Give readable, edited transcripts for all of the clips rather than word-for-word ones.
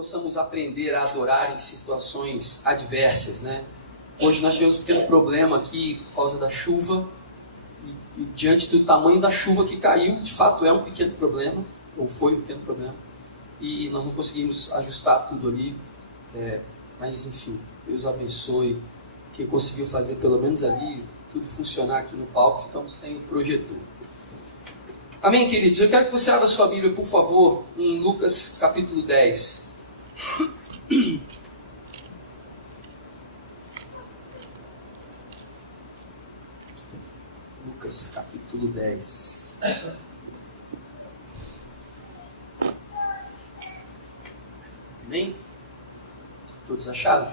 possamos aprender a adorar em situações adversas, né? Hoje nós tivemos um pequeno problema aqui por causa da chuva, e diante do tamanho da chuva que caiu, de fato é um pequeno problema, ou foi um pequeno problema, e nós não conseguimos ajustar tudo ali, mas enfim, Deus abençoe quem conseguiu fazer pelo menos ali tudo funcionar aqui no palco. Ficamos sem o projetor. Amém, queridos? Eu quero que você abra sua Bíblia, por favor, em Lucas capítulo 10. Lucas capítulo 10. Amém? Todos acharam?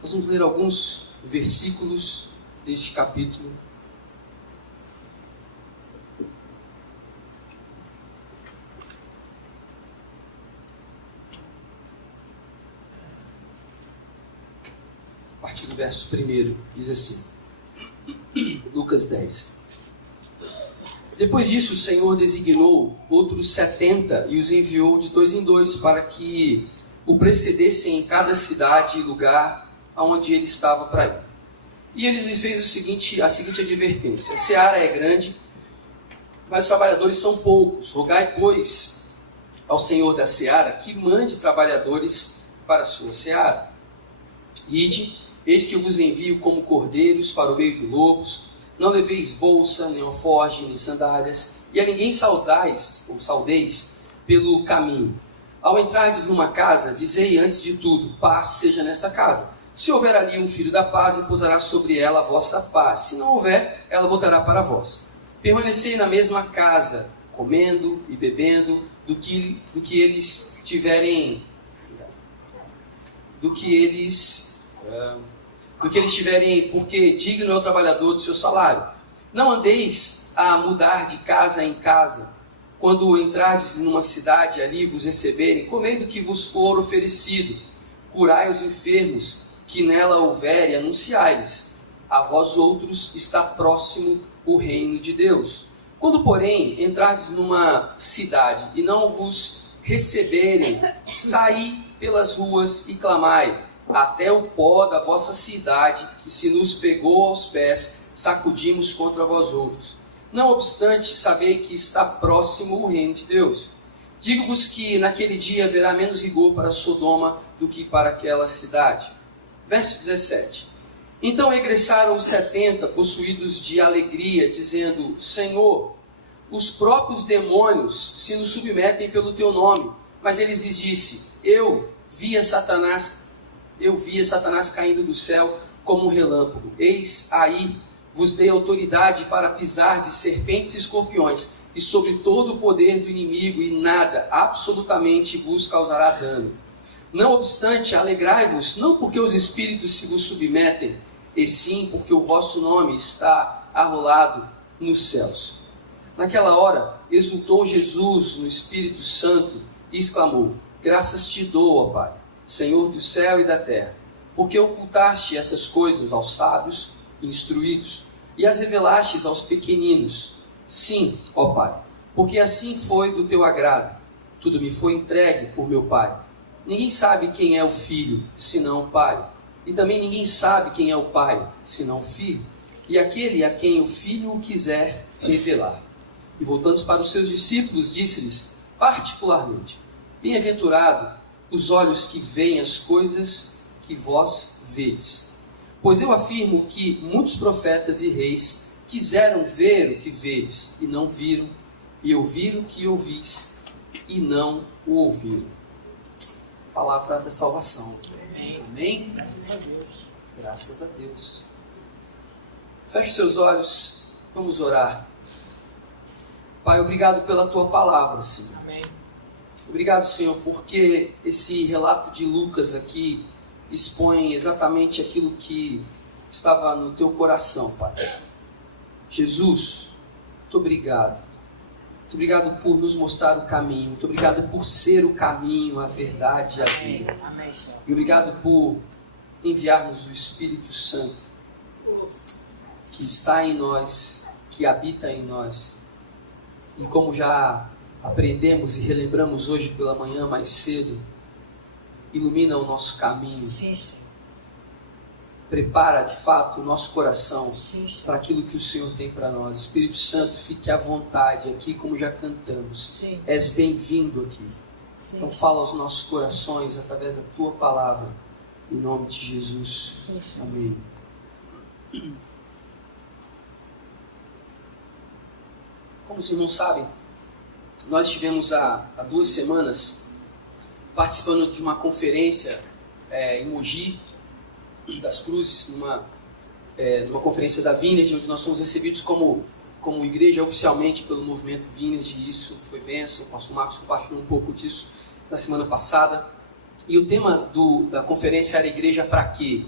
Nós vamos ler alguns versículos deste capítulo. A partir do verso 1, diz assim, Lucas 10. Depois disso, o Senhor designou outros 70 e os enviou de 2 em 2 para que o precedessem em cada cidade e lugar aonde ele estava para ir. E eles lhe fez a seguinte advertência: a seara é grande, mas os trabalhadores são poucos. Rogai, pois, ao Senhor da seara que mande trabalhadores para a sua seara. Ide, eis que eu vos envio como cordeiros para o meio de lobos. Não leveis bolsa, nem alforje, nem sandálias, e a ninguém saudeis pelo caminho. Ao entrardes numa casa, dizei antes de tudo: paz seja nesta casa. Se houver ali um filho da paz, repousará sobre ela a vossa paz. Se não houver, ela voltará para vós. Permanecei na mesma casa, comendo e bebendo do que eles tiverem, porque digno é o trabalhador do seu salário. Não andeis a mudar de casa em casa. Quando entrardes numa cidade, ali vos receberem, comei do que vos for oferecido. Curai os enfermos que nela houver e anunciai-lhes: a vós outros está próximo o reino de Deus. Quando, porém, entrardes numa cidade e não vos receberem, saí pelas ruas e clamai: até o pó da vossa cidade, que se nos pegou aos pés, sacudimos contra vós outros. Não obstante, sabei que está próximo o reino de Deus. Digo-vos que naquele dia haverá menos rigor para Sodoma do que para aquela cidade. Verso 17. Então regressaram os 70, possuídos de alegria, dizendo: Senhor, os próprios demônios se nos submetem pelo teu nome. Mas ele lhes disse: Eu via Satanás caindo do céu como um relâmpago. Eis aí vos dei autoridade para pisar de serpentes e escorpiões, e sobre todo o poder do inimigo, e nada, absolutamente, vos causará dano. Não obstante, alegrai-vos, não porque os espíritos se vos submetem, e sim porque o vosso nome está arrolado nos céus. Naquela hora, exultou Jesus no Espírito Santo e exclamou: Graças te dou, ó Pai, Senhor do céu e da terra, porque ocultaste essas coisas aos sábios e instruídos, e as revelastes aos pequeninos. Sim, ó Pai, porque assim foi do teu agrado. Tudo me foi entregue por meu Pai. Ninguém sabe quem é o Filho, senão o Pai. E também ninguém sabe quem é o Pai, senão o Filho, e aquele a quem o Filho o quiser revelar. E voltando para os seus discípulos, disse-lhes particularmente: Bem-aventurado os olhos que veem as coisas que vós vedes. Pois eu afirmo que muitos profetas e reis quiseram ver o que vedes, e não viram, e ouvir o que ouvis, e não o ouviram. Palavra da salvação. Amém? Graças a Deus. Graças a Deus. Feche seus olhos, vamos orar. Pai, obrigado pela tua palavra, Senhor. Amém. Obrigado, Senhor, porque esse relato de Lucas aqui expõe exatamente aquilo que estava no teu coração, Pai. Jesus, muito obrigado. Muito obrigado por nos mostrar o caminho. Muito obrigado por ser o caminho, a verdade e a vida. Amém. E obrigado por enviar-nos o Espírito Santo, que está em nós, que habita em nós. E como já aprendemos e relembramos hoje pela manhã mais cedo, ilumina o nosso caminho. Sim, Senhor. Prepara de fato o nosso coração Sim, Senhor. para aquilo que o Senhor tem para nós. Espírito Santo, fique à vontade aqui, como já cantamos. Sim. És bem-vindo aqui. Sim. Então fala aos nossos corações através da tua palavra. Em nome de Jesus. Sim, Senhor. Amém. Como os irmãos sabem, nós estivemos há 2 semanas participando de uma conferência em Mogi das Cruzes, numa conferência da Vineyard, onde nós fomos recebidos como igreja oficialmente pelo movimento Vineyard, e isso foi bênção. O pastor Marcos compartilhou um pouco disso na semana passada. E o tema da conferência era Igreja para quê?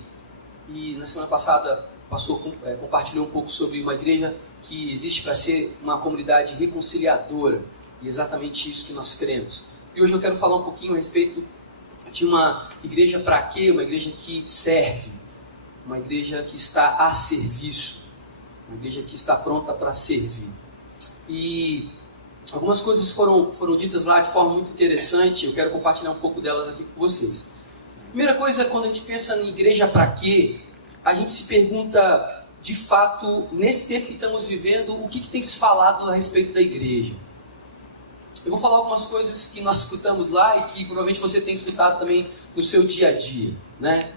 E na semana passada o pastor compartilhou um pouco sobre uma igreja que existe para ser uma comunidade reconciliadora, e é exatamente isso que nós cremos. E hoje eu quero falar um pouquinho a respeito de uma igreja para quê? Uma igreja que serve, uma igreja que está a serviço, uma igreja que está pronta para servir. E algumas coisas foram ditas lá de forma muito interessante, eu quero compartilhar um pouco delas aqui com vocês. Primeira coisa, quando a gente pensa em igreja para quê, a gente se pergunta, de fato, nesse tempo que estamos vivendo, o que tem se falado a respeito da igreja. Eu vou falar algumas coisas que nós escutamos lá e que provavelmente você tem escutado também no seu dia a dia, né?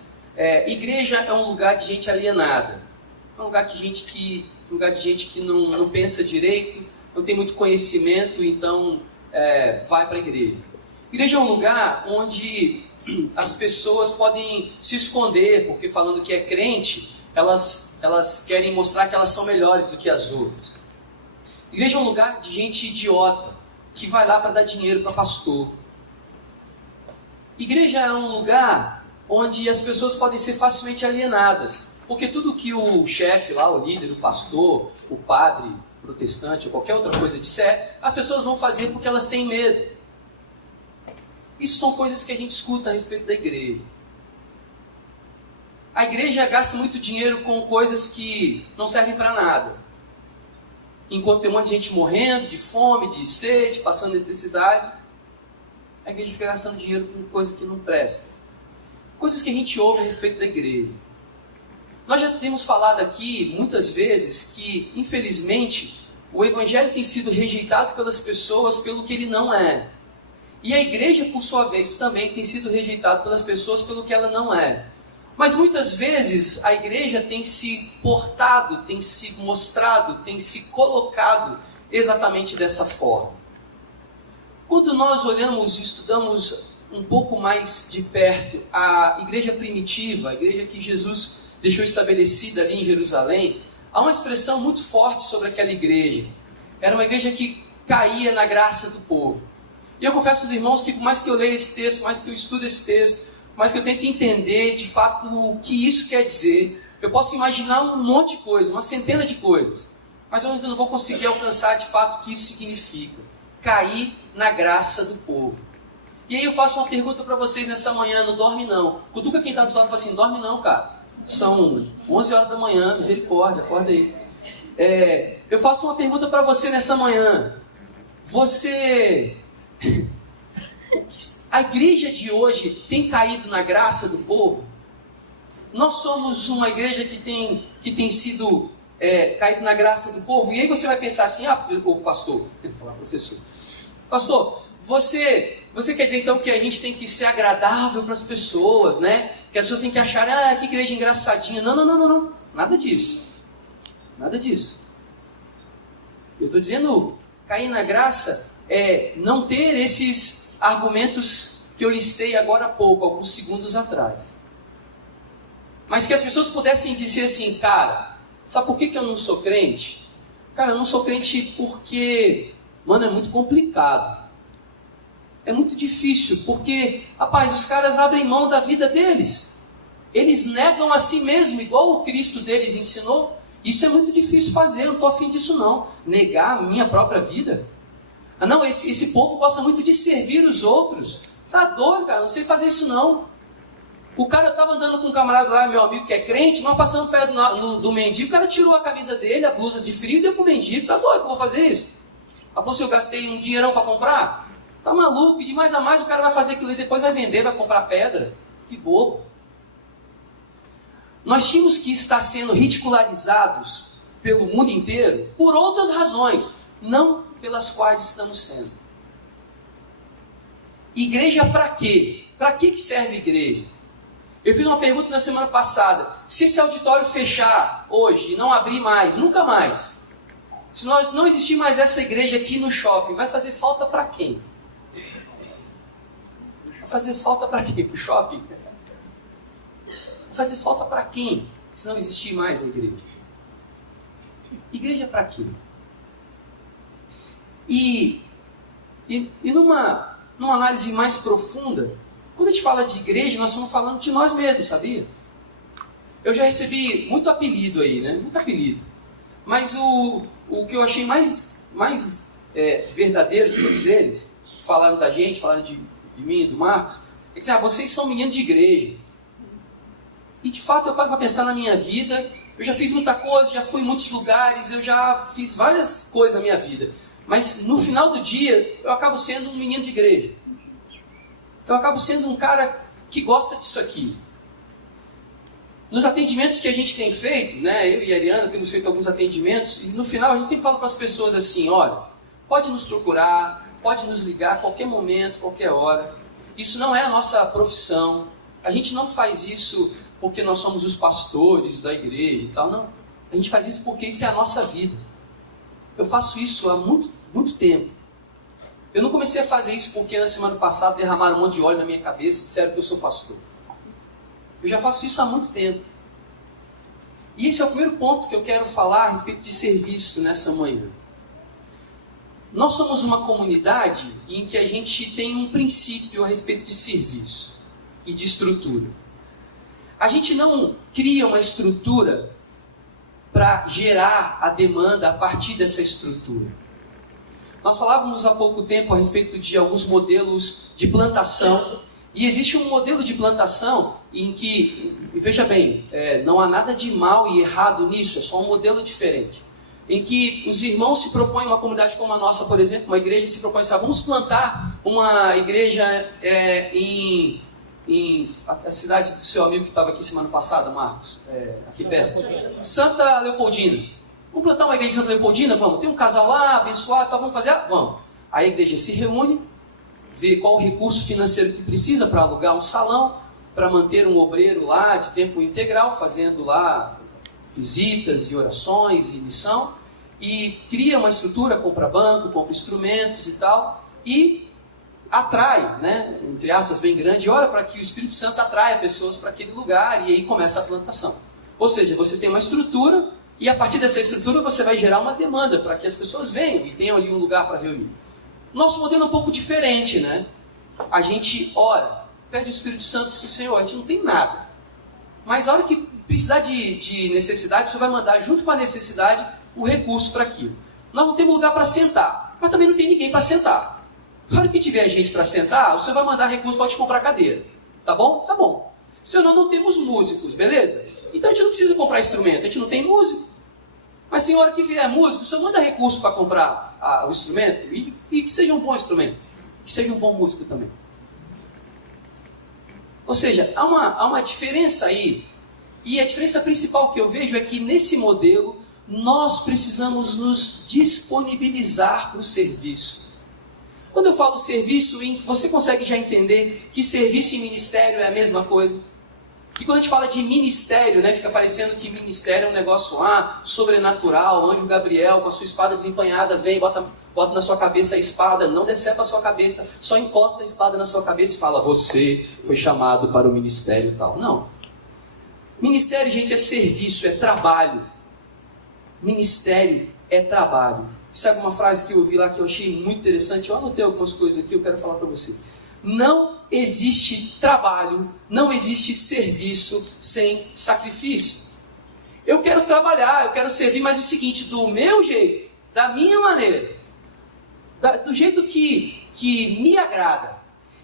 Igreja é um lugar de gente alienada, é um lugar de gente que não pensa direito, não tem muito conhecimento, então vai para a igreja. Igreja é um lugar onde as pessoas podem se esconder, porque falando que é crente, elas querem mostrar que elas são melhores do que as outras. Igreja é um lugar de gente idiota, que vai lá para dar dinheiro para pastor. Igreja é um lugar onde as pessoas podem ser facilmente alienadas, porque tudo que o chefe lá, o líder, o pastor, o padre protestante ou qualquer outra coisa disser, as pessoas vão fazer porque elas têm medo. Isso são coisas que a gente escuta a respeito da igreja. A igreja gasta muito dinheiro com coisas que não servem para nada. Enquanto tem um monte de gente morrendo de fome, de sede, passando necessidade, a igreja fica gastando dinheiro com coisas que não prestam. Coisas que a gente ouve a respeito da igreja. Nós já temos falado aqui muitas vezes que, infelizmente, o evangelho tem sido rejeitado pelas pessoas pelo que ele não é. E a igreja, por sua vez, também tem sido rejeitada pelas pessoas pelo que ela não é. Mas muitas vezes a igreja tem se portado, tem se mostrado, tem se colocado exatamente dessa forma. Quando nós olhamos e estudamos um pouco mais de perto a igreja primitiva, a igreja que Jesus deixou estabelecida ali em Jerusalém, há uma expressão muito forte sobre aquela igreja. Era uma igreja que caía na graça do povo. E eu confesso aos irmãos que por mais que eu leia esse texto, mais que eu estude esse texto, mais que eu tente entender de fato o que isso quer dizer, eu posso imaginar um monte de coisas, uma centena de coisas, mas eu ainda não vou conseguir alcançar de fato o que isso significa. Cair na graça do povo. E aí eu faço uma pergunta para vocês nessa manhã, não dorme não. Cutuca quem está do lado e fala assim, dorme não, cara. São 11 horas da manhã, misericórdia, acorda aí. Eu faço uma pergunta para você nessa manhã. A igreja de hoje tem caído na graça do povo? Nós somos uma igreja que tem sido caído na graça do povo? E aí você vai pensar assim, pastor, eu vou falar professor. Pastor, você quer dizer então que a gente tem que ser agradável para as pessoas, né? Que as pessoas têm que achar, que igreja engraçadinha. Não. Nada disso. Nada disso. Eu estou dizendo, cair na graça é não ter esses argumentos que eu listei agora há pouco, alguns segundos atrás. Mas que as pessoas pudessem dizer assim, cara, sabe por que eu não sou crente? Cara, eu não sou crente porque, mano, é muito complicado. É muito difícil, porque, rapaz, os caras abrem mão da vida deles. Eles negam a si mesmo, igual o Cristo deles ensinou. Isso é muito difícil fazer, eu não estou afim disso não. Negar a minha própria vida. Não, esse povo gosta muito de servir os outros. Tá doido, cara, não sei fazer isso não. O cara estava andando com um camarada lá, meu amigo que é crente, mas passando perto do mendigo, o cara tirou a camisa dele, a blusa de frio e deu pro mendigo. Tá doido que eu vou fazer isso? A blusa eu gastei um dinheirão para comprar? Tá maluco? E de mais a mais o cara vai fazer aquilo e depois vai vender, vai comprar pedra. Que bobo. Nós tínhamos que estar sendo ridicularizados pelo mundo inteiro por outras razões, não pelas quais estamos sendo. Igreja para quê? Para que serve igreja? Eu fiz uma pergunta na semana passada. Se esse auditório fechar hoje e não abrir mais, nunca mais, se nós não existir mais essa igreja aqui no shopping, vai fazer falta para quem? Vai fazer falta para quem? Para o shopping? Vai fazer falta para quem? Se não existir mais a igreja. Igreja para quê? E numa análise mais profunda, quando a gente fala de igreja, nós estamos falando de nós mesmos, sabia? Eu já recebi muito apelido aí, né? Muito apelido. Mas o que eu achei mais verdadeiro de todos eles, falaram da gente, falaram de mim, do Marcos, é que vocês são meninos de igreja. E de fato eu paro para pensar na minha vida, eu já fiz muita coisa, já fui em muitos lugares, eu já fiz várias coisas na minha vida. Mas no final do dia, eu acabo sendo um menino de igreja. Eu acabo sendo um cara que gosta disso aqui. Nos atendimentos que a gente tem feito, né, eu e a Ariana temos feito alguns atendimentos, e no final a gente sempre fala para as pessoas assim, olha, pode nos procurar, pode nos ligar a qualquer momento, qualquer hora. Isso não é a nossa profissão. A gente não faz isso porque nós somos os pastores da igreja e tal, não. A gente faz isso porque isso é a nossa vida. Eu faço isso há muito tempo. Eu não comecei a fazer isso porque na semana passada derramaram um monte de óleo na minha cabeça e disseram que eu sou pastor. Eu já faço isso há muito tempo. E esse é o primeiro ponto que eu quero falar a respeito de serviço nessa manhã. Nós somos uma comunidade em que a gente tem um princípio a respeito de serviço e de estrutura. A gente não cria uma estrutura para gerar a demanda a partir dessa estrutura. Nós falávamos há pouco tempo a respeito de alguns modelos de plantação, e existe um modelo de plantação em que, veja bem, não há nada de mal e errado nisso, é só um modelo diferente, em que os irmãos se propõem, uma comunidade como a nossa, por exemplo, uma igreja se propõe, vamos plantar uma igreja em a cidade do seu amigo que estava aqui semana passada, Marcos, aqui perto, Santa Leopoldina. Vamos plantar uma igreja em Santa Leopoldina? Vamos. Tem um casal lá, abençoado, vamos fazer? Vamos. Aí a igreja se reúne, vê qual o recurso financeiro que precisa para alugar um salão, para manter um obreiro lá de tempo integral, fazendo lá visitas e orações e missão, e cria uma estrutura, compra banco, compra instrumentos e tal, e atrai, né, entre aspas bem grande, e ora para que o Espírito Santo atraia pessoas para aquele lugar, e aí começa a plantação. Ou seja, você tem uma estrutura, e a partir dessa estrutura você vai gerar uma demanda para que as pessoas venham e tenham ali um lugar para reunir. Nosso modelo é um pouco diferente, né? A gente ora, pede ao Espírito Santo assim, Senhor, a gente não tem nada. Mas a hora que precisar de necessidade, o Senhor vai mandar junto com a necessidade o recurso para aquilo. Nós não temos lugar para sentar, mas também não tem ninguém para sentar. Na hora que tiver gente para sentar, o Senhor vai mandar recurso para te comprar cadeira. Tá bom? Tá bom. Senhor, nós não temos músicos, beleza? Então a gente não precisa comprar instrumento, a gente não tem músico. Mas se a hora que vier músico, o Senhor manda recurso para comprar o instrumento e que seja um bom instrumento, que seja um bom músico também. Ou seja, há uma diferença aí. E a diferença principal que eu vejo é que nesse modelo nós precisamos nos disponibilizar para o serviço. Quando eu falo serviço, você consegue já entender que serviço e ministério é a mesma coisa? Que quando a gente fala de ministério, né, fica parecendo que ministério é um negócio sobrenatural, anjo Gabriel com a sua espada desempanhada vem, bota na sua cabeça a espada, não decepa a sua cabeça, só encosta a espada na sua cabeça e fala, você foi chamado para o ministério e tal. Não. Ministério, gente, é serviço, é trabalho. Ministério é trabalho. Sabe uma frase que eu ouvi lá que eu achei muito interessante? Eu anotei algumas coisas aqui, eu quero falar para você. Não existe trabalho, não existe serviço sem sacrifício. Eu quero trabalhar, eu quero servir, mas o seguinte, do meu jeito, da minha maneira, do jeito que me agrada.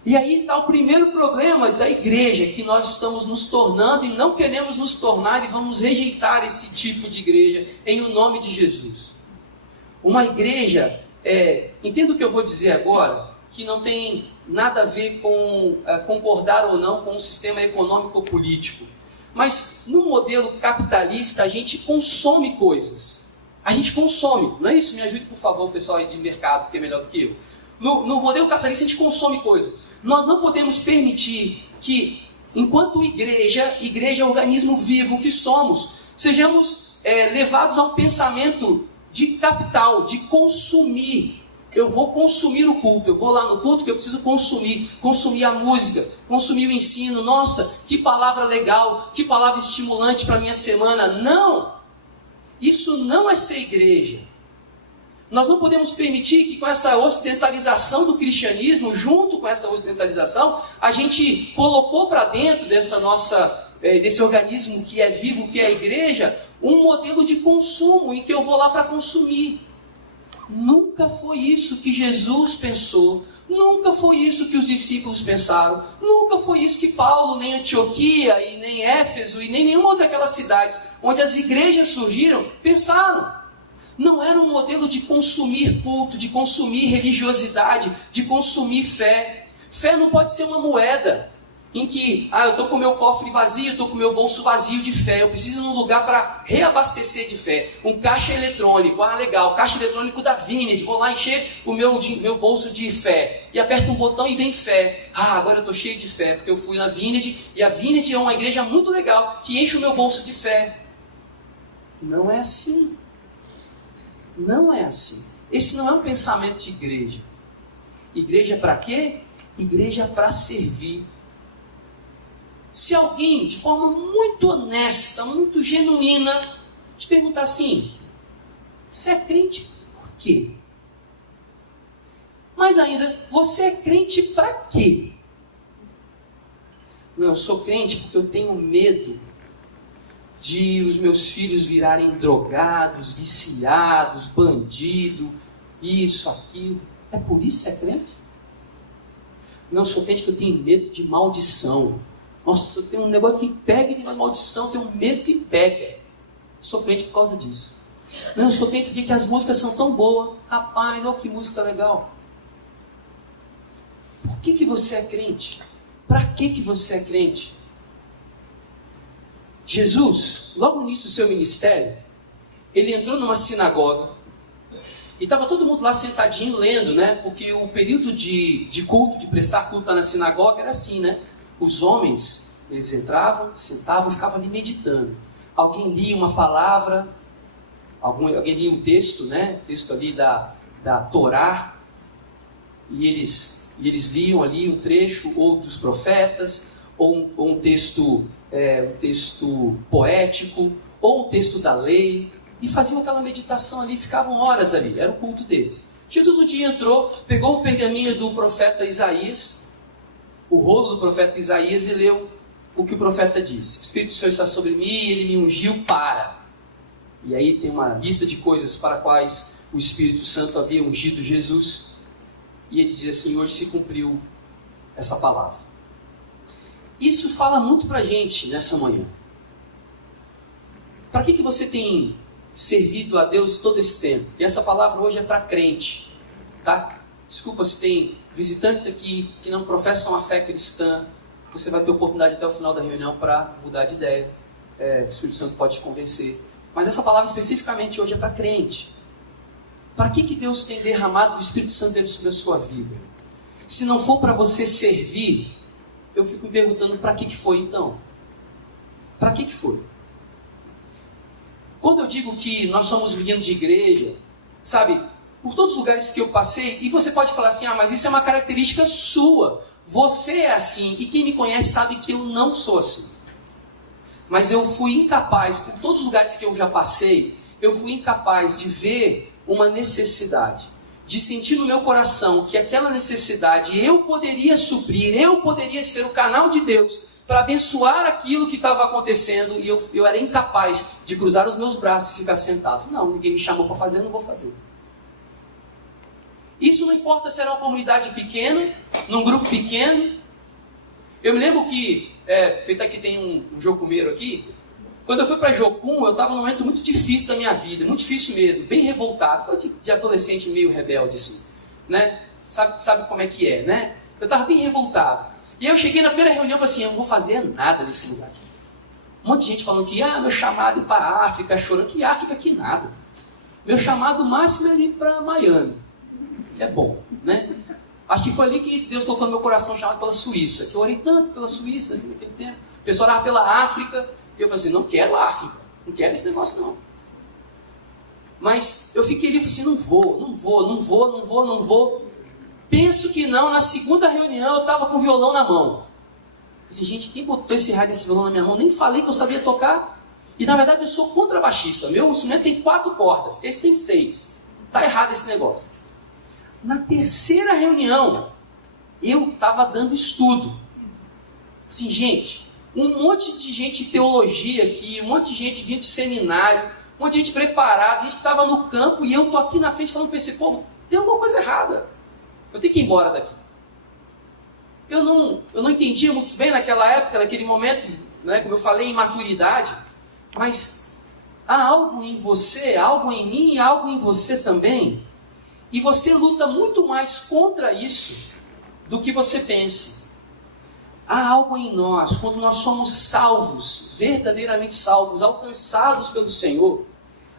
E aí está o primeiro problema da igreja, que nós estamos nos tornando e não queremos nos tornar e vamos rejeitar esse tipo de igreja em o nome de Jesus. Uma igreja, entenda o que eu vou dizer agora, que não tem nada a ver com concordar ou não com o sistema econômico ou político. Mas no modelo capitalista a gente consome coisas. A gente consome, não é isso? Me ajude, por favor, o pessoal aí de mercado, que é melhor do que eu. No modelo capitalista a gente consome coisas. Nós não podemos permitir que, enquanto igreja é um organismo vivo que somos, sejamos levados a um pensamento de capital, de consumir. Eu vou consumir o culto, eu vou lá no culto que eu preciso consumir a música, consumir o ensino. Nossa, que palavra legal, que palavra estimulante para a minha semana. Não! Isso não é ser igreja. Nós não podemos permitir que com essa ocidentalização do cristianismo, junto com essa ocidentalização, a gente colocou para dentro desse organismo que é vivo, que é a igreja, um modelo de consumo em que eu vou lá para consumir. Nunca foi isso que Jesus pensou, nunca foi isso que os discípulos pensaram, nunca foi isso que Paulo, nem Antioquia, e nem Éfeso, e nem nenhuma daquelas cidades onde as igrejas surgiram, pensaram. Não era um modelo de consumir culto, de consumir religiosidade, de consumir fé. Fé não pode ser uma moeda em que, eu estou com o meu cofre vazio, estou com o meu bolso vazio de fé, eu preciso de um lugar para reabastecer de fé. Um caixa eletrônico, legal, caixa eletrônico da Vined, vou lá encher o meu bolso de fé. E aperto um botão e vem fé. Agora eu estou cheio de fé, porque eu fui na Vined, e a Vined é uma igreja muito legal, que enche o meu bolso de fé. Não é assim. Não é assim. Esse não é um pensamento de igreja. Igreja para quê? Igreja para servir. Se alguém, de forma muito honesta, muito genuína, te perguntar assim: você é crente por quê? Mas ainda, você é crente para quê? Não, eu sou crente porque eu tenho medo de os meus filhos virarem drogados, viciados, bandido, isso, aquilo. É por isso que você é crente? Não, eu sou crente porque eu tenho medo de maldição. Nossa, eu tenho um negócio que pega de maldição, eu tenho medo que pega. Eu sou crente por causa disso. Não, eu sou crente porque as músicas são tão boas. Rapaz, olha que música legal. Por que você é crente? Para que você é crente? Jesus, logo no início do seu ministério, ele entrou numa sinagoga e estava todo mundo lá sentadinho lendo, né? Porque o período de culto, de prestar culto lá na sinagoga era assim, né? Os homens, eles entravam, sentavam e ficavam ali meditando. Alguém lia uma palavra, alguém lia um texto, né? Texto ali da Torá, e eles liam ali um trecho, ou dos profetas, ou um texto poético, ou um texto da lei, e faziam aquela meditação ali, ficavam horas ali, era o culto deles. Jesus um dia entrou, pegou o pergaminho do profeta Isaías, o rolo do profeta Isaías, e leu o que o profeta disse: o Espírito do Senhor está sobre mim, e ele me ungiu para... E aí tem uma lista de coisas para quais o Espírito Santo havia ungido Jesus, e ele diz assim: hoje se cumpriu essa palavra. Isso fala muito para a gente nessa manhã. Para que você tem servido a Deus todo esse tempo? E essa palavra hoje é para crente, tá? Desculpa se tem visitantes aqui que não professam a fé cristã. Você vai ter oportunidade até o final da reunião para mudar de ideia. O Espírito Santo pode te convencer. Mas essa palavra especificamente hoje é para crente. Para que Deus tem derramado o Espírito Santo dele sobre a sua vida? Se não for para você servir, eu fico me perguntando para que foi então? Para que foi? Quando eu digo que nós somos meninos de igreja, sabe, por todos os lugares que eu passei, e você pode falar assim: mas isso é uma característica sua, você é assim, e quem me conhece sabe que eu não sou assim. Mas eu fui incapaz, por todos os lugares que eu já passei, eu fui incapaz de ver uma necessidade, de sentir no meu coração que aquela necessidade eu poderia suprir, eu poderia ser o canal de Deus para abençoar aquilo que estava acontecendo, e eu era incapaz de cruzar os meus braços e ficar sentado. Não, ninguém me chamou para fazer, eu não vou fazer. Isso não importa se era uma comunidade pequena, num grupo pequeno. Eu me lembro que, feito aqui tem um jocumeiro aqui, quando eu fui para Jocum, eu estava num momento muito difícil da minha vida, muito difícil mesmo, bem revoltado, coisa de adolescente meio rebelde assim, né? sabe como é que é, né? Eu estava bem revoltado. E eu cheguei na primeira reunião e falei assim, eu não vou fazer nada nesse lugar aqui. Um monte de gente falando que, meu chamado é para a África, chorando. Que África, que nada. Meu chamado máximo é ir para Miami. É bom, né? Acho que foi ali que Deus colocou no meu coração chamado pela Suíça. Que eu orei tanto pela Suíça, assim, naquele tempo. O pessoal orava pela África. E eu falei assim, não quero África. Não quero esse negócio, não. Mas eu fiquei ali e falei assim, não vou. Penso que não. Na segunda reunião eu estava com o violão na mão. Assim, gente, quem botou esse raio desse violão na minha mão? Nem falei que eu sabia tocar. E na verdade eu sou contrabaixista. Meu instrumento tem 4 cordas, esse tem 6. Está errado esse negócio. Na terceira reunião, eu estava dando estudo. Assim, gente, um monte de gente de teologia aqui, um monte de gente vindo de seminário, um monte de gente preparada, gente que estava no campo, e eu estou aqui na frente falando para esse povo, tem alguma coisa errada. Eu tenho que ir embora daqui. Eu não entendia muito bem naquela época, naquele momento, né, como eu falei, imaturidade, mas há algo em você, algo em mim e algo em você também, e você luta muito mais contra isso do que você pense. Há algo em nós, quando nós somos salvos, verdadeiramente salvos, alcançados pelo Senhor,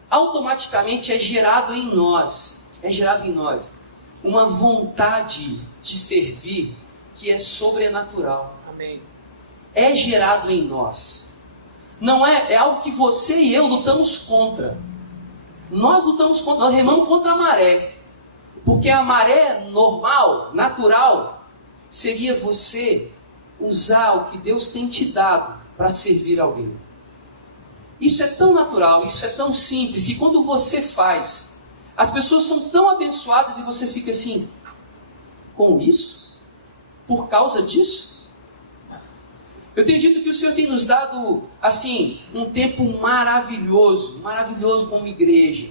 automaticamente é gerado em nós, uma vontade de servir que é sobrenatural. Amém. É gerado em nós. Não é algo que você e eu lutamos contra. Nós remamos contra a maré. Porque a maré normal, natural, seria você usar o que Deus tem te dado para servir alguém. Isso é tão natural, isso é tão simples, que quando você faz, as pessoas são tão abençoadas e você fica assim, com isso? Por causa disso? Eu tenho dito que o Senhor tem nos dado, assim, um tempo maravilhoso como igreja,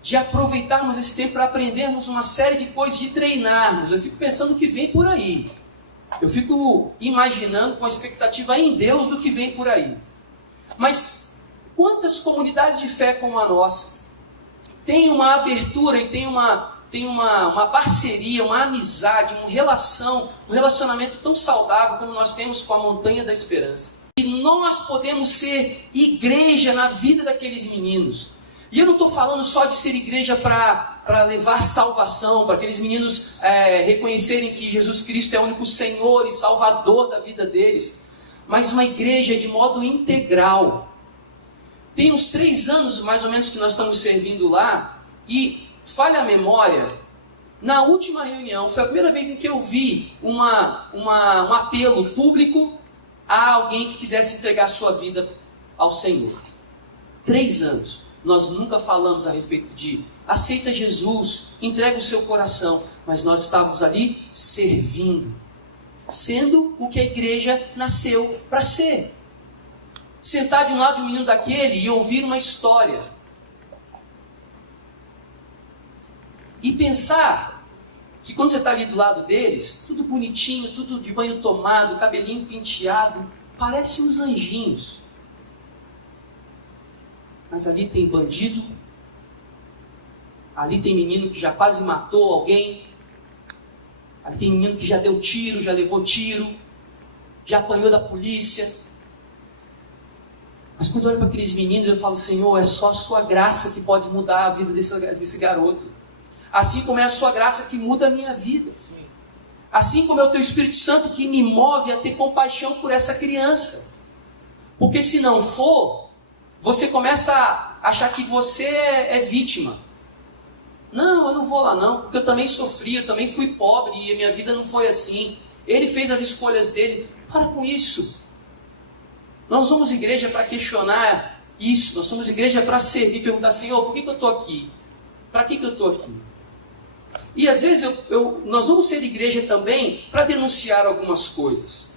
de aproveitarmos esse tempo para aprendermos uma série de coisas, de treinarmos. Eu fico pensando o que vem por aí. Eu fico imaginando com a expectativa em Deus do que vem por aí. Mas quantas comunidades de fé como a nossa tem uma abertura e tem uma parceria, uma amizade, um relacionamento tão saudável como nós temos com a Montanha da Esperança. E nós podemos ser igreja na vida daqueles meninos. E eu não estou falando só de ser igreja para levar salvação, para aqueles meninos reconhecerem que Jesus Cristo é o único Senhor e Salvador da vida deles, mas uma igreja de modo integral. Tem uns 3 anos mais ou menos que nós estamos servindo lá, e falha a memória, na última reunião, foi a primeira vez em que eu vi um apelo público a alguém que quisesse entregar a sua vida ao Senhor. 3 anos. Nós nunca falamos a respeito de aceita Jesus, entrega o seu coração, mas nós estávamos ali servindo, sendo o que a igreja nasceu para ser. Sentar de um lado de um menino daquele e ouvir uma história. E pensar que quando você está ali do lado deles, tudo bonitinho, tudo de banho tomado, cabelinho penteado, parece uns anjinhos. Mas ali tem bandido, ali tem menino que já quase matou alguém, ali tem menino que já deu tiro, já levou tiro, já apanhou da polícia. Mas quando eu olho para aqueles meninos, eu falo, Senhor, é só a sua graça que pode mudar a vida desse garoto. Assim como é a sua graça que muda a minha vida. Assim como é o teu Espírito Santo que me move a ter compaixão por essa criança. Porque se não for, você começa a achar que você é vítima. Não, eu não vou lá não, porque eu também sofri, eu também fui pobre e a minha vida não foi assim. Ele fez as escolhas dele. Para com isso. Nós somos igreja para questionar isso, nós somos igreja para servir, perguntar, Senhor, por que eu estou aqui? Para que eu estou aqui? E às vezes nós vamos ser igreja também para denunciar algumas coisas.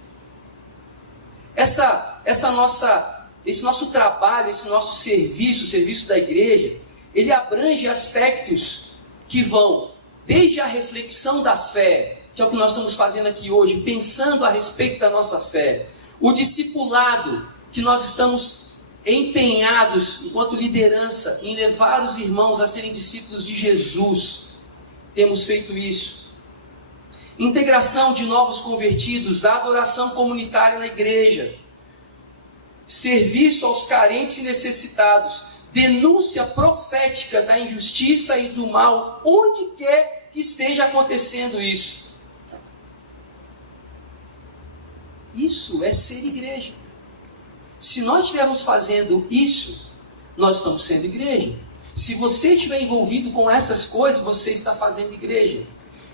Esse nosso trabalho, esse nosso serviço, o serviço da igreja, ele abrange aspectos que vão desde a reflexão da fé, que é o que nós estamos fazendo aqui hoje, pensando a respeito da nossa fé, o discipulado, que nós estamos empenhados, enquanto liderança, em levar os irmãos a serem discípulos de Jesus. Temos feito isso. integração de novos convertidos, adoração comunitária na igreja, serviço aos carentes e necessitados, denúncia profética da injustiça e do mal, onde quer que esteja acontecendo isso. Isso é ser igreja. Se nós estivermos fazendo isso, nós estamos sendo igreja. Se você estiver envolvido com essas coisas, você está fazendo igreja.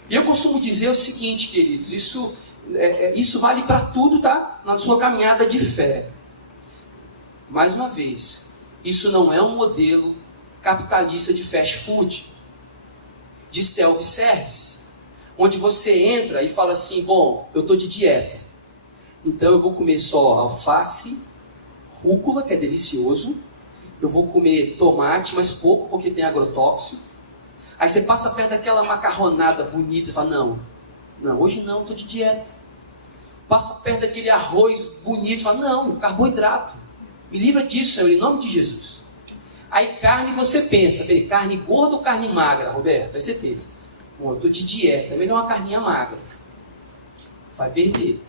E eu costumo dizer o seguinte, queridos, isso vale para tudo, tá? Na sua caminhada de fé. Mais uma vez, isso não é um modelo capitalista de fast food, de self-service, onde você entra e fala assim, bom, eu estou de dieta, então eu vou comer só alface, rúcula, que é delicioso, eu vou comer tomate, mas pouco, porque tem agrotóxico. Aí você passa perto daquela macarronada bonita e fala, não, hoje não, estou de dieta. Passa perto daquele arroz bonito e fala, não, carboidrato. Me livra disso, Senhor, em nome de Jesus. Aí carne você pensa, carne gorda ou carne magra, Roberto? Aí você pensa, eu estou de dieta, é melhor uma carninha magra. Vai perder.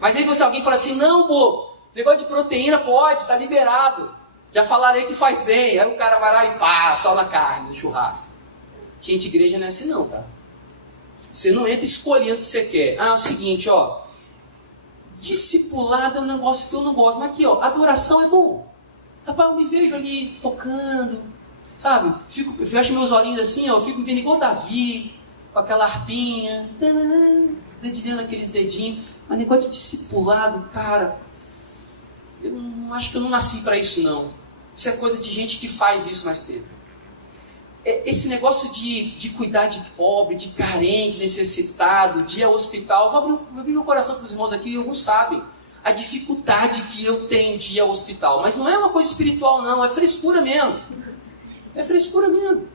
Mas aí alguém fala assim, não, pô, negócio de proteína pode, está liberado. Já falaram aí que faz bem. Aí o cara vai lá e pá, só na carne, no churrasco. Gente, igreja não é assim não, tá? Você não entra escolhendo o que você quer. É o seguinte, ó. Discipulado é um negócio que eu não gosto. Mas aqui, ó, adoração é bom. Rapaz, eu me vejo ali tocando, sabe? Eu fecho meus olhinhos assim, ó, eu fico me vendo igual Davi, com aquela harpinha, dedilhando aqueles dedinhos. Mas negócio de discipulado, cara, eu não acho que eu não nasci para isso não. Isso é coisa de gente que faz isso mais tempo. Esse negócio de cuidar de pobre, de carente, necessitado, de ir ao hospital, eu vou abrir meu coração para os irmãos aqui, alguns sabem a dificuldade que eu tenho de ir ao hospital. Mas não é uma coisa espiritual não, é frescura mesmo. É frescura mesmo.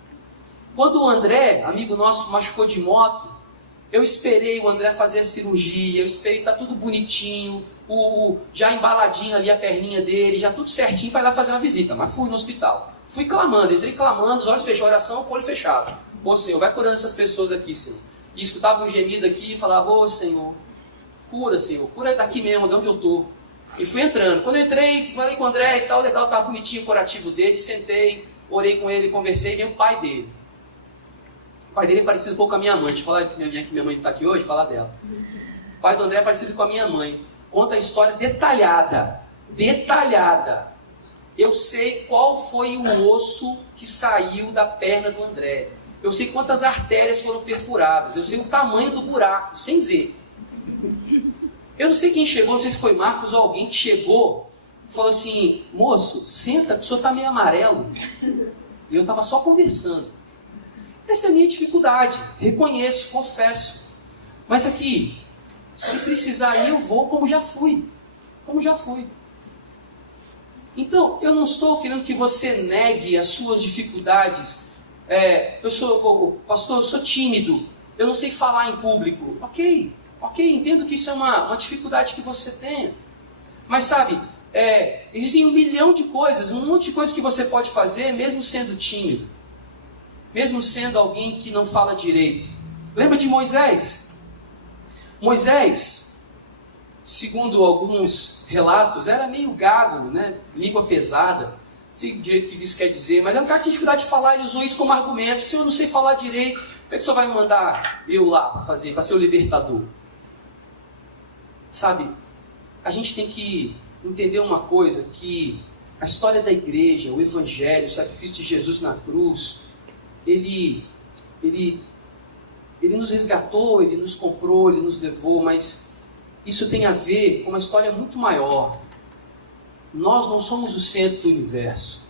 Quando o André, amigo nosso, machucou de moto, eu esperei o André fazer a cirurgia, eu esperei estar tudo bonitinho, já embaladinho ali a perninha dele, já tudo certinho para ir lá fazer uma visita. Mas fui no hospital. Fui clamando, entrei clamando, os olhos fechados, oração com o olho fechado. Ô Senhor, vai curando essas pessoas aqui, Senhor. E escutava um gemido aqui e falava, ô Senhor, cura daqui mesmo, de onde eu estou. E fui entrando. Quando eu entrei, falei com o André e tal, legal, estava bonitinho o curativo dele, sentei, orei com ele, conversei, veio o pai dele. O pai dele é parecido um pouco com a minha mãe. Deixa eu falar que minha mãe está aqui hoje, falar dela. O pai do André é parecido com a minha mãe. Conta a história detalhada. Eu sei qual foi o osso que saiu da perna do André. Eu sei quantas artérias foram perfuradas. Eu sei o tamanho do buraco, sem ver. Eu não sei quem chegou, não sei se foi Marcos ou alguém que chegou e falou assim, moço, senta, que o senhor está meio amarelo. E eu estava só conversando. Essa é a minha dificuldade. Reconheço, confesso. Mas aqui, se precisar ir, eu vou como já fui. Então, eu não estou querendo que você negue as suas dificuldades. Pastor, eu sou tímido. Eu não sei falar em público. Ok, entendo que isso é uma dificuldade que você tem. Mas sabe, existem 1 milhão de coisas, um monte de coisas que você pode fazer, mesmo sendo tímido. Mesmo sendo alguém que não fala direito. Lembra de Moisés? Moisés, segundo alguns relatos, era meio gago, né? Língua pesada. Não sei direito o que isso quer dizer, mas era um cara que tinha dificuldade de falar, ele usou isso como argumento. Se eu não sei falar direito, como é que o senhor vai me mandar eu lá para ser o libertador? Sabe, a gente tem que entender uma coisa, que a história da igreja, o evangelho, o sacrifício de Jesus na cruz, ele nos resgatou, ele nos comprou, ele nos levou, mas isso tem a ver com uma história muito maior. Nós não somos o centro do universo.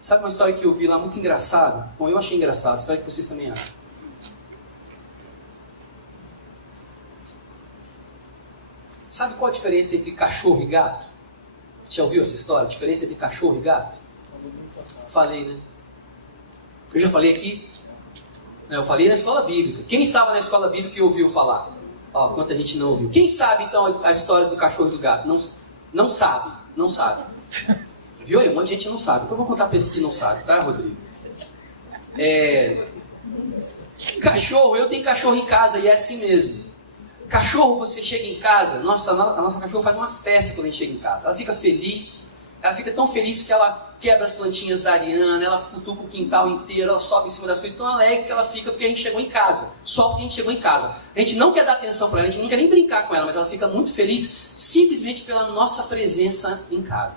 Sabe uma história que eu vi lá muito engraçada? Bom, eu achei engraçado, espero que vocês também achem. Sabe qual a diferença entre cachorro e gato? Já ouviu essa história? A diferença entre cachorro e gato? Falei, né? Eu já falei aqui? Eu falei na escola bíblica. Quem estava na escola bíblica e ouviu falar? Ó, quanta gente não ouviu. Quem sabe então a história do cachorro e do gato? Não sabe. Viu aí? Um monte de gente não sabe. Então eu vou contar para esse que não sabe, tá, Rodrigo? Cachorro, eu tenho cachorro em casa e é assim mesmo. Cachorro, você chega em casa, nossa, a nossa cachorra faz uma festa quando a gente chega em casa. Ela fica feliz, ela fica tão feliz que ela quebra as plantinhas da Ariana, ela futuca o quintal inteiro, ela sobe em cima das coisas, tão alegre que ela fica porque a gente chegou em casa. Só porque a gente chegou em casa. A gente não quer dar atenção para ela, a gente não quer nem brincar com ela, mas ela fica muito feliz simplesmente pela nossa presença em casa.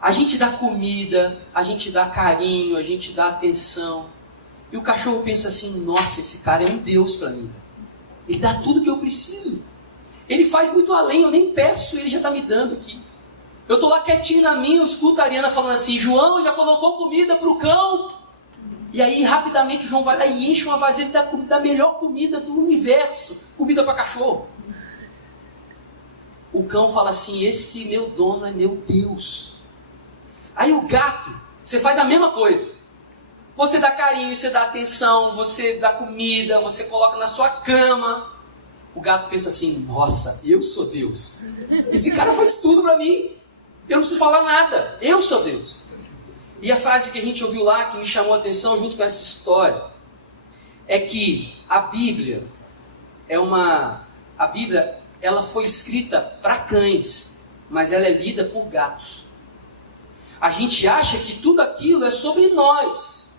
A gente dá comida, a gente dá carinho, a gente dá atenção. E o cachorro pensa assim, nossa, esse cara é um Deus para mim. Ele dá tudo que eu preciso. Ele faz muito além, eu nem peço, ele já está me dando aqui. Eu estou lá quietinho na minha, eu escuto a Ariana falando assim, João já colocou comida para o cão. E aí rapidamente o João vai lá e enche uma vasilha da melhor comida do universo. Comida para cachorro. O cão fala assim, esse meu dono é meu Deus. Aí o gato, você faz a mesma coisa. Você dá carinho, você dá atenção, você dá comida, você coloca na sua cama. O gato pensa assim, nossa, eu sou Deus. Esse cara faz tudo para mim. Eu não preciso falar nada, eu sou Deus. E a frase que a gente ouviu lá, que me chamou a atenção junto com essa história, é que a Bíblia, ela foi escrita para cães, mas ela é lida por gatos. A gente acha que tudo aquilo é sobre nós.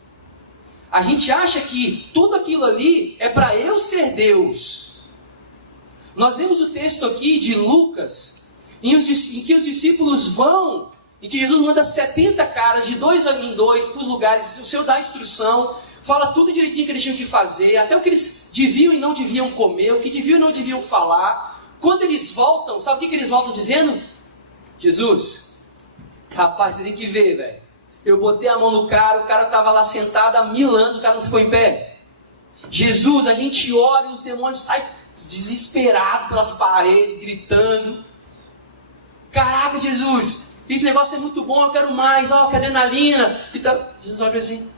A gente acha que tudo aquilo ali é para eu ser Deus. Nós lemos o texto aqui de Lucas, em que os discípulos vão, em que Jesus manda 70 caras de 2 em 2 para os lugares, o Senhor dá a instrução, fala tudo direitinho que eles tinham que fazer, até o que eles deviam e não deviam comer, o que deviam e não deviam falar. Quando eles voltam, sabe o que eles voltam dizendo? Jesus, rapaz, você tem que ver, velho. Eu botei a mão no cara, o cara estava lá sentado há 1000 anos, o cara não ficou em pé. Jesus, a gente ora e os demônios saem desesperados pelas paredes, gritando. Caraca, Jesus, esse negócio é muito bom, eu quero mais, que adrenalina. Jesus olha assim,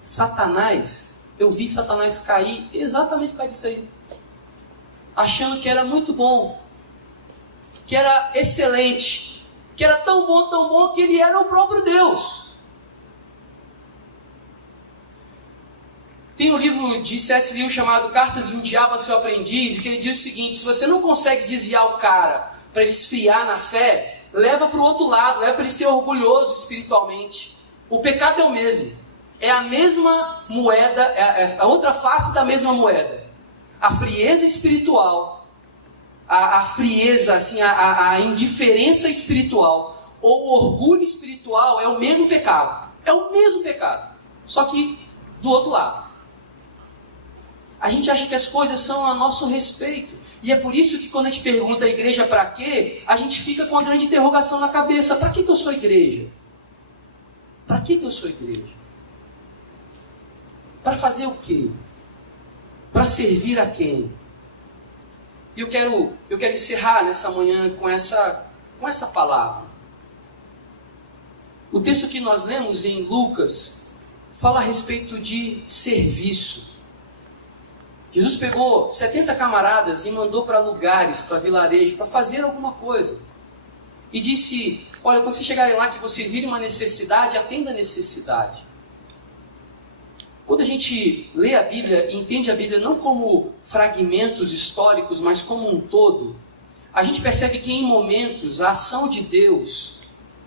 Satanás, eu vi Satanás cair exatamente por causa disso aí. Achando que era muito bom, que era excelente, que era tão bom que ele era o próprio Deus. Tem um livro de C.S. Lewis chamado Cartas de um Diabo a Seu Aprendiz, que ele diz o seguinte, se você não consegue desviar o cara para ele esfriar na fé, leva para o outro lado, leva para ele ser orgulhoso espiritualmente. O pecado é o mesmo. É a mesma moeda, é a outra face da mesma moeda. A frieza espiritual, a frieza, assim, a indiferença espiritual ou o orgulho espiritual é o mesmo pecado. É o mesmo pecado, só que do outro lado. A gente acha que as coisas são a nosso respeito. E é por isso que quando a gente pergunta a igreja para quê, a gente fica com a grande interrogação na cabeça. Para que eu sou igreja? Para que eu sou igreja? Para fazer o quê? Para servir a quem? E eu quero encerrar nessa manhã com essa palavra. O texto que nós lemos em Lucas fala a respeito de serviço. Jesus pegou 70 camaradas e mandou para lugares, para vilarejos, para fazer alguma coisa. E disse, olha, quando vocês chegarem lá, que vocês virem uma necessidade, atenda a necessidade. Quando a gente lê a Bíblia e entende a Bíblia não como fragmentos históricos, mas como um todo, a gente percebe que em momentos a ação de Deus,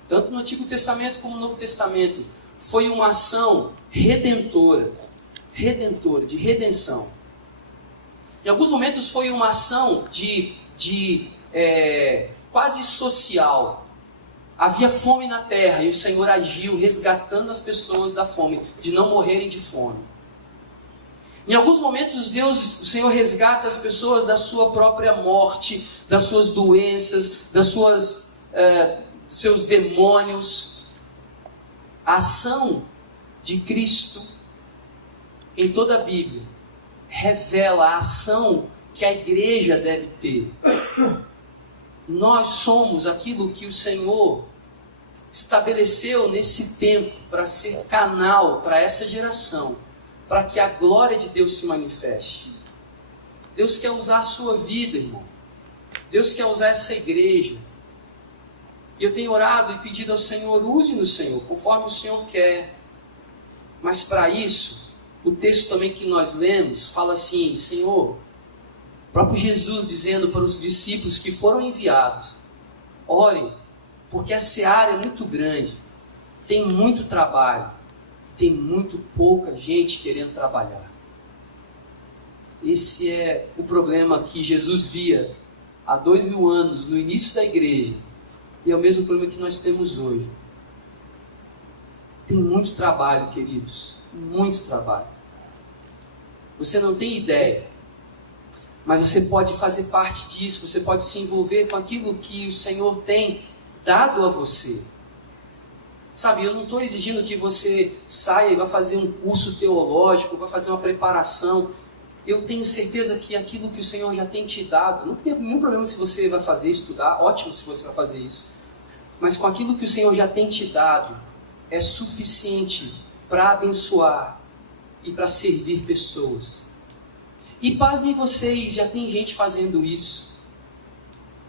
tanto no Antigo Testamento como no Novo Testamento, foi uma ação redentora, de redenção. Em alguns momentos foi uma ação quase social. Havia fome na terra e o Senhor agiu resgatando as pessoas da fome, de não morrerem de fome. Em alguns momentos o Senhor resgata as pessoas da sua própria morte, das suas doenças, seus demônios. A ação de Cristo em toda a Bíblia revela a ação que a igreja deve ter. Nós somos aquilo que o Senhor estabeleceu nesse tempo para ser canal para essa geração, para que a glória de Deus se manifeste. Deus quer usar a sua vida, irmão. Deus quer usar essa igreja. E eu tenho orado e pedido ao Senhor, use-nos, Senhor, conforme o Senhor quer. Mas para isso, o texto também que nós lemos fala assim: Senhor, o próprio Jesus dizendo para os discípulos que foram enviados: orem, porque a seara é muito grande, tem muito trabalho, tem muito pouca gente querendo trabalhar. Esse é o problema que Jesus via há 2000 anos, no início da igreja, e é o mesmo problema que nós temos hoje. Tem muito trabalho, queridos, muito trabalho. Você não tem ideia, mas você pode fazer parte disso, você pode se envolver com aquilo que o Senhor tem dado a você. Sabe, eu não estou exigindo que você saia e vá fazer um curso teológico, vá fazer uma preparação. Eu tenho certeza que aquilo que o Senhor já tem te dado, não tem nenhum problema se você vai fazer, estudar, ótimo se você vai fazer isso. Mas com aquilo que o Senhor já tem te dado, é suficiente para abençoar e para servir pessoas. E pasmem vocês, já tem gente fazendo isso.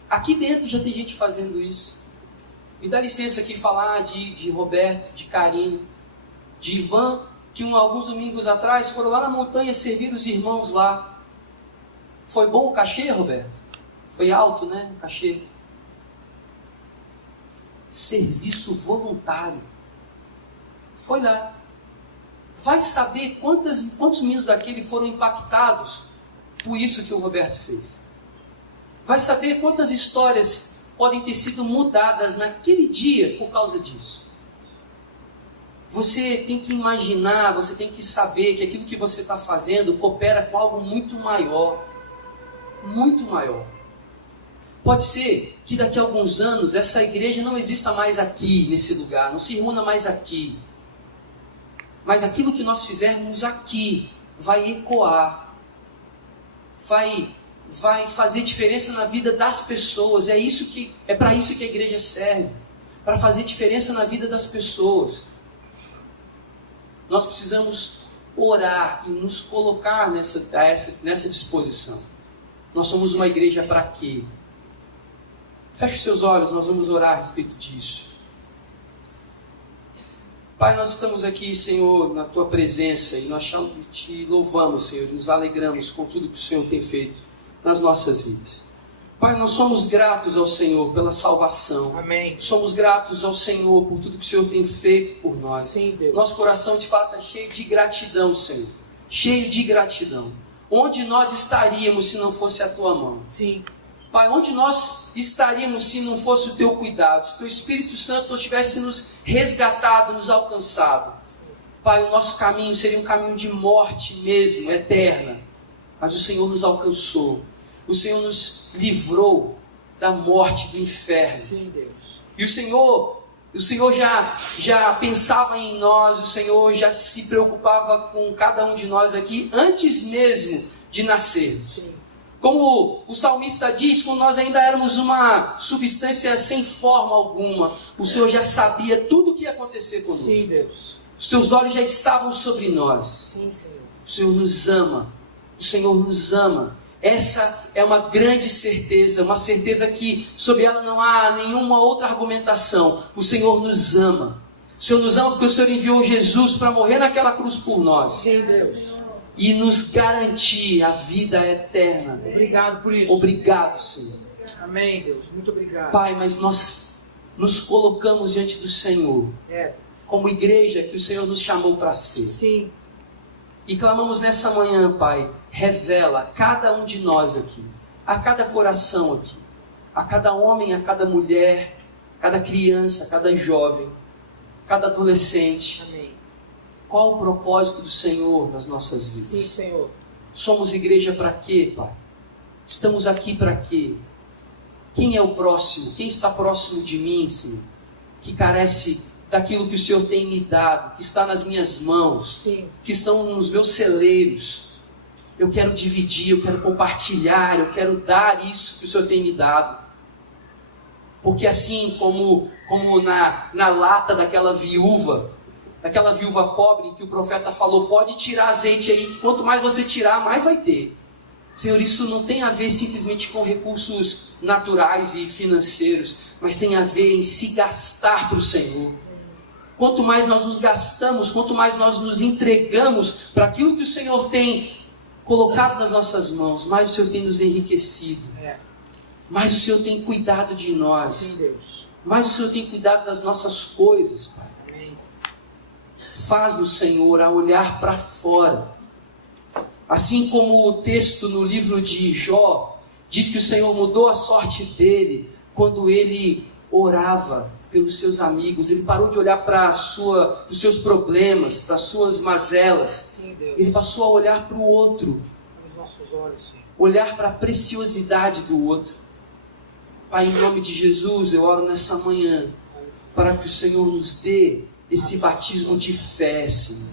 Aqui dentro já tem gente fazendo isso. Me dá licença aqui falar de Roberto, de Karine, de Ivan, que alguns domingos atrás foram lá na montanha servir os irmãos lá. Foi bom o cachê, Roberto? Foi alto, né, o cachê? Serviço voluntário. Foi lá. Vai saber quantos meninos daquele foram impactados por isso que o Roberto fez. Vai saber quantas histórias podem ter sido mudadas naquele dia por causa disso. Você tem que imaginar, você tem que saber que aquilo que você está fazendo coopera com algo muito maior. Muito maior. Pode ser que daqui a alguns anos essa igreja não exista mais aqui, nesse lugar, não se reúna mais aqui. Mas aquilo que nós fizermos aqui vai ecoar, vai fazer diferença na vida das pessoas. É para isso que a igreja serve, para fazer diferença na vida das pessoas. Nós precisamos orar e nos colocar nessa disposição. Nós somos uma igreja para quê? Feche os seus olhos, nós vamos orar a respeito disso. Pai, nós estamos aqui, Senhor, na Tua presença e nós te louvamos, Senhor, e nos alegramos com tudo que o Senhor tem feito nas nossas vidas. Pai, nós somos gratos ao Senhor pela salvação. Amém. Somos gratos ao Senhor por tudo que o Senhor tem feito por nós. Sim, Deus. Nosso coração, de fato, está cheio de gratidão, Senhor. Cheio de gratidão. Onde nós estaríamos se não fosse a Tua mão? Sim. Pai, onde nós estaríamos se não fosse o Teu cuidado? Se o Teu Espírito Santo não tivesse nos resgatado, nos alcançado. Pai, o nosso caminho seria um caminho de morte mesmo, eterna. Mas o Senhor nos alcançou. O Senhor nos livrou da morte, do inferno. Sim, Deus. E o Senhor já pensava em nós, o Senhor já se preocupava com cada um de nós aqui antes mesmo de nascermos. Sim. Como o salmista diz, quando nós ainda éramos uma substância sem forma alguma, o Senhor já sabia tudo o que ia acontecer conosco. Sim, Deus. Os seus olhos já estavam sobre nós. Sim, Senhor. O Senhor nos ama. O Senhor nos ama. Essa é uma grande certeza, uma certeza que sobre ela não há nenhuma outra argumentação. O Senhor nos ama. O Senhor nos ama porque o Senhor enviou Jesus para morrer naquela cruz por nós. Sim, Deus. E nos garantir a vida eterna. Obrigado por isso. Obrigado, Senhor. Amém, Deus. Muito obrigado. Pai, mas nós nos colocamos diante do Senhor como igreja que o Senhor nos chamou para ser. Sim. E clamamos nessa manhã, Pai, revela a cada um de nós aqui, a cada coração aqui, a cada homem, a cada mulher, cada criança, cada jovem, cada adolescente. Amém. Qual o propósito do Senhor nas nossas vidas? Sim, Senhor. Somos igreja para quê, Pai? Estamos aqui para quê? Quem é o próximo? Quem está próximo de mim, Senhor? Que carece daquilo que o Senhor tem me dado, que está nas minhas mãos, Sim. que estão nos meus celeiros. Eu quero dividir, eu quero compartilhar, eu quero dar isso que o Senhor tem me dado. Porque assim como na lata daquela viúva pobre, em que o profeta falou, pode tirar azeite aí, que quanto mais você tirar, mais vai ter. Senhor, isso não tem a ver simplesmente com recursos naturais e financeiros, mas tem a ver em se gastar para o Senhor. quanto mais nós nos gastamos, quanto mais nós nos entregamos para aquilo que o Senhor tem colocado nas nossas mãos, mais o Senhor tem nos enriquecido. Mais o Senhor tem cuidado de nós. Sim, Deus. Mais o Senhor tem cuidado das nossas coisas, Pai. Amém. Faz-nos, Senhor, a olhar para fora. Assim como o texto no livro de Jó diz que o Senhor mudou a sorte dele quando ele orava pelos seus amigos. Ele parou de olhar para os seus problemas, para as suas mazelas. Sim, Deus. Ele passou a olhar para o outro. Nos nossos olhos, Senhor. Olhar para a preciosidade do outro. Pai, em nome de Jesus, eu oro nessa manhã para que o Senhor nos dê esse batismo de fé, Senhor.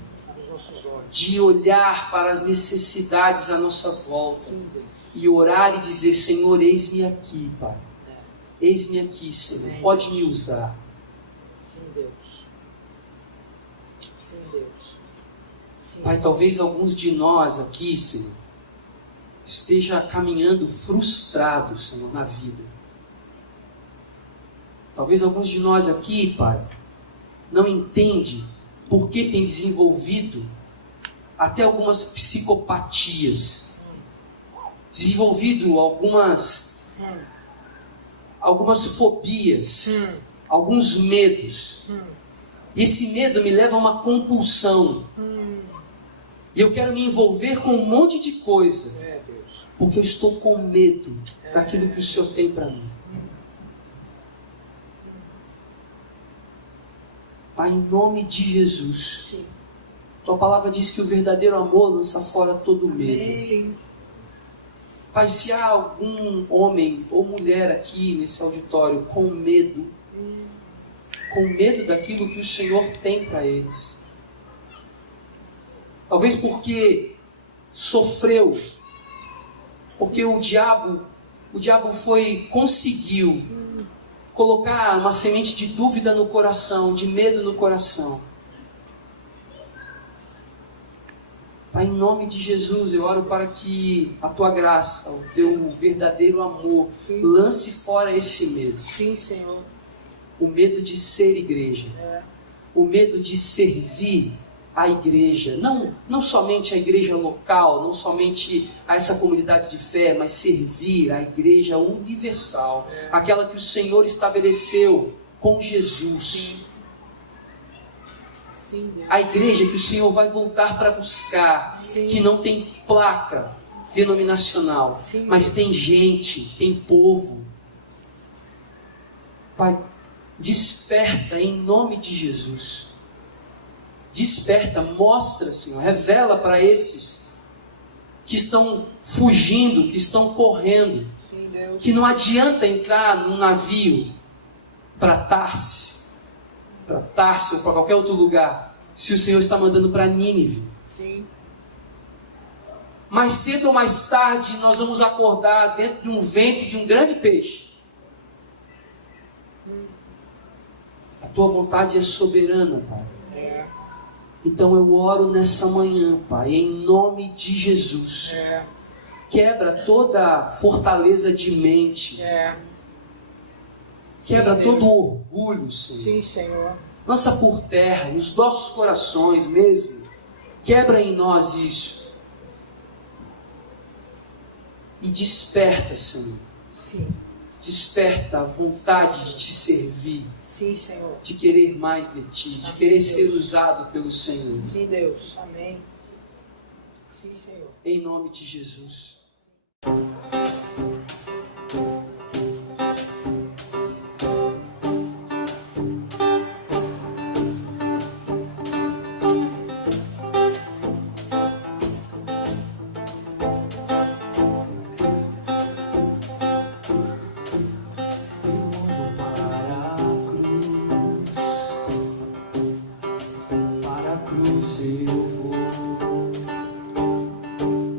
De olhar para as necessidades à nossa volta. Sim, Deus. E orar e dizer, Senhor, eis-me aqui, Pai. Eis-me aqui, Senhor. Amém. Pode me usar. Sim, Deus. Sim, Deus. Sim, Pai, Senhor. talvez alguns de nós aqui, Senhor, esteja caminhando frustrado, Senhor, na vida. Talvez alguns de nós aqui, Pai, não entende por que tem desenvolvido até algumas psicopatias, desenvolvido algumas fobias, alguns medos. E esse medo me leva a uma compulsão. E eu quero me envolver com um monte de coisa, Deus. porque eu estou com medo daquilo que o Senhor tem para mim. Pai, em nome de Jesus, Sim. Tua palavra diz que o verdadeiro amor lança fora todo medo. Sim. Pai, se há algum homem ou mulher aqui nesse auditório com medo daquilo que o Senhor tem para eles, talvez porque sofreu, porque o diabo conseguiu colocar uma semente de dúvida no coração, de medo no coração. Pai, em nome de Jesus, eu oro para que a Tua graça, o Teu verdadeiro amor, Sim. lance fora esse medo. Sim, Senhor. O medo de ser igreja. O medo de servir a igreja. Não somente a igreja local, não somente a essa comunidade de fé, mas servir a igreja universal. Aquela que o Senhor estabeleceu com Jesus. Sim, Deus. A igreja que o Senhor vai voltar para buscar, Sim. que não tem placa denominacional, Sim. mas tem gente, tem povo. Pai, desperta em nome de Jesus. Desperta, mostra, Senhor, revela para esses que estão fugindo, que estão correndo, Sim, Deus. que não adianta entrar num navio para Tarsis ou para qualquer outro lugar, se o Senhor está mandando para Nínive. Sim. Mais cedo ou mais tarde nós vamos acordar dentro de um ventre de um grande peixe. A Tua vontade é soberana, Pai. Então eu oro nessa manhã, Pai, em nome de Jesus. Quebra toda fortaleza de mente. Quebra Sim, todo Deus. orgulho, Senhor. Sim, Senhor. Lança por terra, nos nossos corações mesmo. Quebra em nós isso. E desperta, Senhor. Sim. Desperta a vontade de Te servir, Sim, Senhor. de querer mais de Ti, de Amém, querer Deus. ser usado pelo Senhor. Sim, Deus. Amém. Sim, Senhor. Em nome de Jesus. Para a cruz eu vou.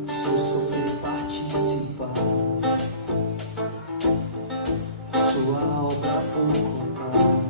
Se eu sofrer, participar, sua obra vou contar.